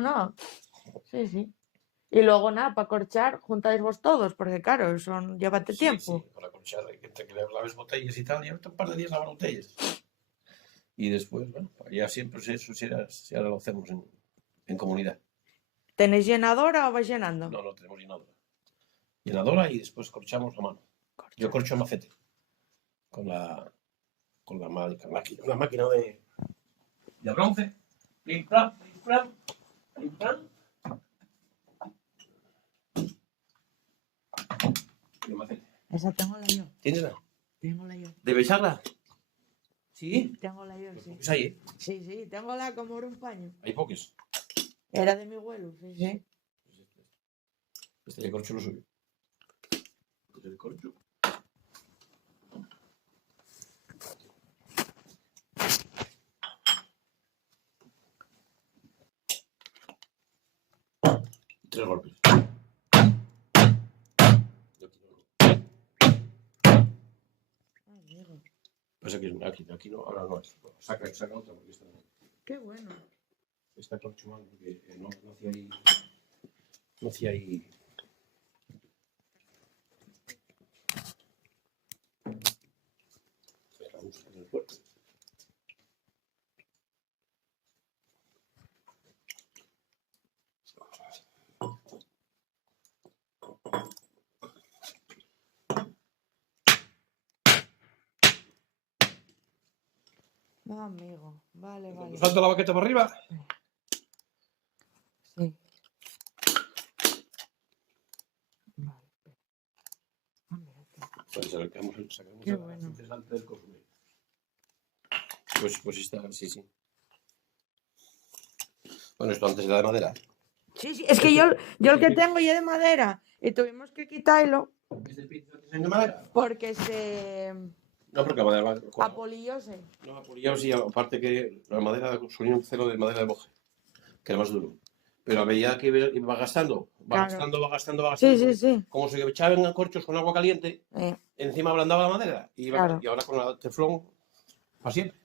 no. Sí, sí. Y luego nada, para corchar, juntáis vos todos, porque claro, llévate tiempo. Sí, para corchar hay que entre que laves botellas y tal, lleva un par de días lavar botellas. Y después, bueno, ya siempre eso si ahora lo hacemos en comunidad. ¿Tenéis llenadora o vais llenando? No tenemos llenadora. Llenadora y después corchamos a mano. Yo corcho a macete. Con la máquina de bronce. Plim, plam, plim, plam, plim, plam. Y macete. Esa tengo la yo. ¿Tienes la? Tengo la yo. ¿De besarla? ¿Sí? Tengo la yo, sí. Pues ahí, Sí, tengo la como un paño. hay pocos. Era de mi abuelo, sí. Este ya corcho lo suyo. Este es el corcho. Tres golpes. Pasa que aquí no, ahora no es. Saca otra porque esta no. Qué bueno. Esta corcho mal porque no hacía ahí. Vamos a hacer el cuerpo. Ah, amigo. Vale. Salta la baqueta para arriba. Sí. Vale. Pues sacamos Qué la bueno. interesante del consumidor. Pues está, sí. Bueno, esto antes era de madera. Sí, es que yo el que tengo ya de madera y tuvimos que quitarlo ¿Este piso es de madera? porque se No, porque la madera va apolillóse. No, apolillado sí, aparte que la madera solía un celo de madera de boje, que era más duro. Pero a medida que va gastando, va gastando. Sí. Como se echaban a corchos con agua caliente, encima ablandaba la madera y ahora con el teflón para siempre.